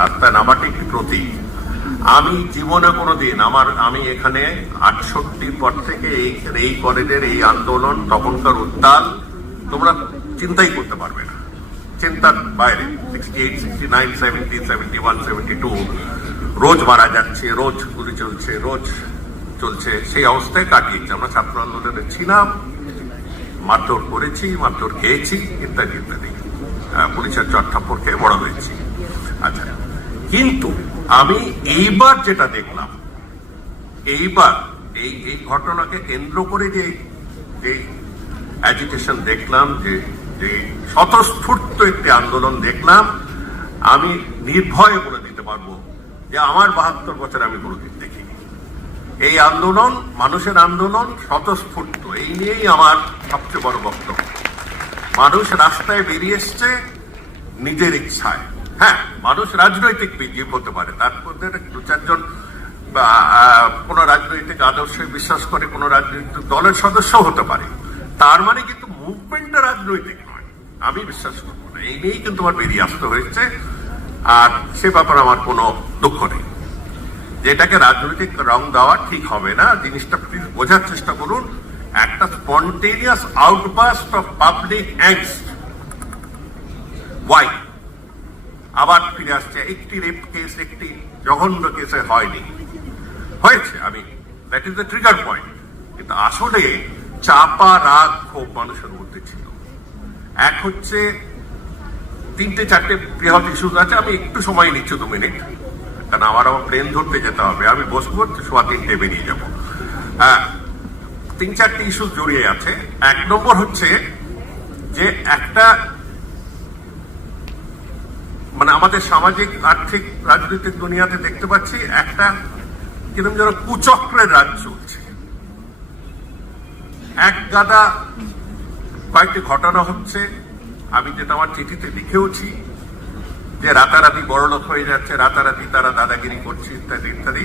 রাস্তায় নামাটি একটি প্রতীক আমি জীবনে কোনোদিন আমার, আমি এখানে আটষট্টির পর থেকে এই এই কলেজের এই আন্দোলন, তখনকার উত্তাল, তোমরা চিন্তাই করতে পারবে না। চিন্তার বাইরে sixty eight sixty nine seventy seventy one seventy two রোজ মারা যাচ্ছে, রোজ গুলি চলছে, রোজ চলছে, সেই অবস্থায় কাটিয়েছে। আমরা ছাত্র আন্দোলনে ছিলাম, মারধর করেছি, মারধর খেয়েছি, ইত্যাদি ইত্যাদি। পুলিশের চট্টাপ্পর খেয়ে বড় হয়েছি। আচ্ছা। কিন্তু আমি এইবার যেটা দেখলাম, এইবার এই এই ঘটনাকে কেন্দ্র করে যে যে অ্যাজিটেশন দেখলাম, যে যে স্বতঃস্ফূর্ত একটি আন্দোলন দেখলাম, আমি নির্ভয়ে বলে দিতে পারব যে আমার বাহাত্তর বছর আমি কোনোদিন দেখিনি। এই আন্দোলন, মানুষের আন্দোলন স্বতঃস্ফূর্ত, এই নিয়েই আমার সবচেয়ে বড় বক্তব্য। মানুষ রাস্তায় বেরিয়ে এসছে নিজের ইচ্ছায়। হ্যাঁ মানুষ রাজনৈতিক জীব হতে পারে। তার মধ্যে দু চারজন কোনো রাজনৈতিক আদর্শে বিশ্বাস করে, কোনো রাজনৈতিক দলের সদস্য হতে পারে। তার মানে কিন্তু মুভমেন্টটা রাজনৈতিক নয়। আমি বিশ্বাস করব না। এই নিয়েই কিন্তু আমার বেরিয়ে আসতে হয়েছে। আর সে ব্যাপারে আমার কোনো দুঃখ নেই। যেটাকে রাজনৈতিক রং দেওয়া ঠিক হবে না, জিনিসটা প্লিজ বোঝার চেষ্টা করুন। একটা spontaneous outburst of public angst why আবার ফিরে আসছে। একটি রেপ কেস একটি জঘন্য কেসে হয়নি। হয়েছে আমি that is the trigger point কিন্তু আসলে চাপা রাগ ক্ষোভ মানুষের মধ্যে ছিল। এক হচ্ছে, তিনটে, চারটে বৃহৎ ইস্যুস আছে, আমি একটু সময় নিচ্ছি দু মিনিট কারণ আমার আবার প্লেন ধরতে যেতে হবে। আমি বসবো সোয়া তিনটে বেরিয়ে যাব। হ্যাঁ তিন, চারটে ইস্যু জড়িয়ে আছে। এক নম্বর হচ্ছে যে একটা মানে আমাদের সামাজিক, আর্থিক, রাজনৈতিক দুনিয়াতে দেখতে পাচ্ছি একটা কীরকম যেন কুচক্রের রাজ চলছে। এক গাদা কয়েকটি ঘটনা হচ্ছে। আমি যেটা আমার চিঠিতে লিখেওছি যে রাতারাতি বড়লোক হয়ে যাচ্ছে, রাতারাতি তারা দাদাগিরি করছে, ইত্যাদি ইত্যাদি।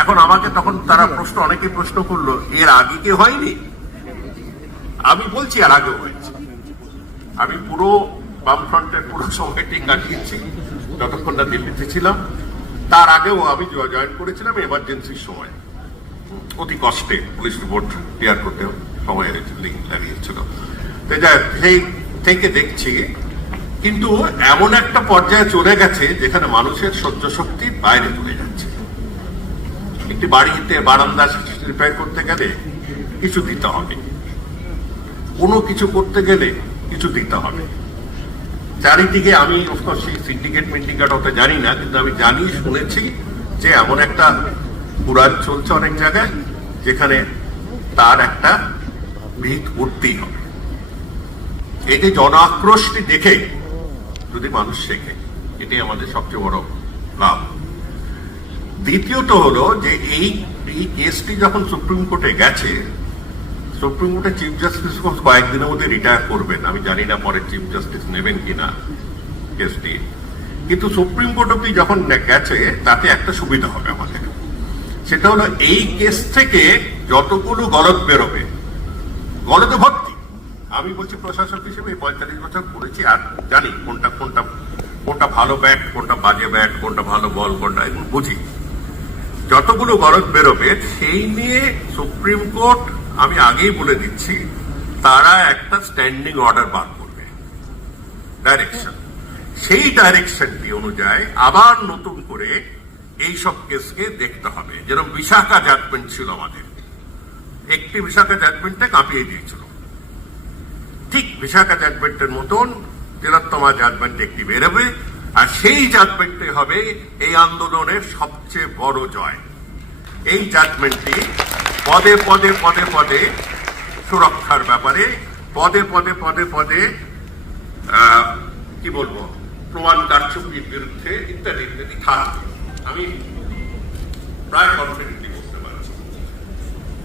এখন আমাকে তখন তারা প্রশ্ন অনেকে প্রশ্ন করল, এর আগে কি হয়নি? আমি বলছি আর আগেও হয়েছে। আমি পুরো বামফ্রন্টের পুরো সময়টি কাটিয়েছি। যতক্ষণ না দিল্লিতে ছিলাম। তার আগেও আমি জয়েন করেছিলাম এমার্জেন্সির সময়। অতি কষ্টে পুলিশ রিপোর্ট ক্লিয়ার করতে সময় লাগিয়েছিল। তো যাই সেই থেকে দেখছি। কিন্তু এমন একটা পর্যায়ে চলে গেছে যেখানে মানুষের সহ্য শক্তি বাইরে চলে যাচ্ছে। একটি বাড়িতে বারান্দা রিপেয়ার করতে গেলে কিছু দিতে হবে। কোনো কিছু করতে গেলে কিছু দিতে হবে। চারিদিকে আমি অফকোর্স সেই সিন্ডিকেট মিন্ডিকেট অত জানি না, কিন্তু আমি জানি, শুনেছি যে এমন একটা পুরাণ চলছে অনেক জায়গায়, যেখানে তার একটা ভিত উঠতেই হবে। যে জন আক্রোশটি দেখে যদি মানুষ শেখে এটাই আমাদের সবচেয়ে বড় লাভ। দ্বিতীয়ত হলো যে এই এই কেসটি যখন সুপ্রিম কোর্টে গেছে সুপ্রিম কোর্টের চিফ জাস্টিস কয়েকদিনের মধ্যে রিটায়ার করবেন। আমি জানি না পরে চিফ জাস্টিস নেবেন কিনা কেসটি কিন্তু সুপ্রিম কোর্ট অব্দি যখন গেছে, তাতে একটা সুবিধা হবে আমাদের। সেটা হলো এই কেস থেকে যতগুলো গলত বেরোবে গলতে ভর্তি। আমি বলছি প্রশাসক হিসেবে পঁয়তাল্লিশ বছর করেছি, আর জানি কোনটা কোনটা কোনটা ভালো ব্যাট, কোনটা বাজে ব্যাট, কোনটা ভালো বল, কোনটা এগুলো বুঝি। যতগুলো গরজ বেরোবে, সেই নিয়ে সুপ্রিম কোর্ট আমি আগেই বলে দিচ্ছি, তারা একটা স্ট্যান্ডিং অর্ডার বার করবে। ডাইরেকশন সেই ডাইরেকশনটি অনুযায়ী আবার নতুন করে এই সব কেসকে দেখতে হবে। যেরকম বিশাখা জাজমেন্ট ছিল আমাদের। একটি বিশাখা জাজমেন্টে কাঁপিয়ে দিয়েছিল। ঠিক বিশাখা জাজমেন্টের মতন তিলোত্তমা জাজমেন্ট একটি বেরোবে, আর সেই জাজমেন্টে হবে এই আন্দোলনের সবচেয়ে বড় জয়। এই জাজমেন্টটি পদে পদে পদে পদে সুরক্ষার ব্যাপারে, পদে পদে পদে পদে কি বলব, প্রমাণ কারচুপির বিরুদ্ধে ইত্যাদি ইত্যাদি থাকবে আমি প্রায় কনফিডেন্টলি বলতে পারছি।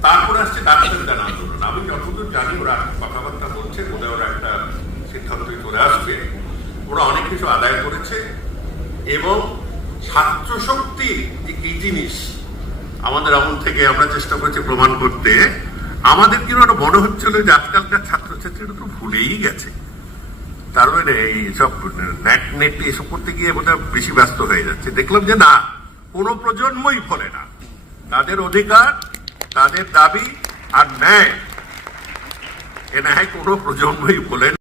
তারপরে আসছে ডাক্তার দান আন্দোলন। আমি যতদূর জানি, ওরা কথাবার্তা বলছে বোধহয় ওরা একটা সিদ্ধান্তে চলে আসবে ওরা অনেক কিছু আদায় করেছে এবং ছাত্র শক্তি যে কি জিনিস আমাদের আমল থেকে আমরা চেষ্টা করেছি প্রমাণ করতে। আমাদের কিন্তু একটা মনে হচ্ছিল যে আজকালকার ছাত্রছাত্রীরা তো ভুলেই গেছে। তার মানে এই সব নেট নেট এসব করতে গিয়ে বোধহয় বেশি ব্যস্ত হয়ে যাচ্ছে। দেখলাম যে না, কোনো প্রজন্মই ফলে না। তাদের অধিকার, তাদের দাবি আর ন্যায়। এ ন্যায় কোনো প্রজন্মই বলেন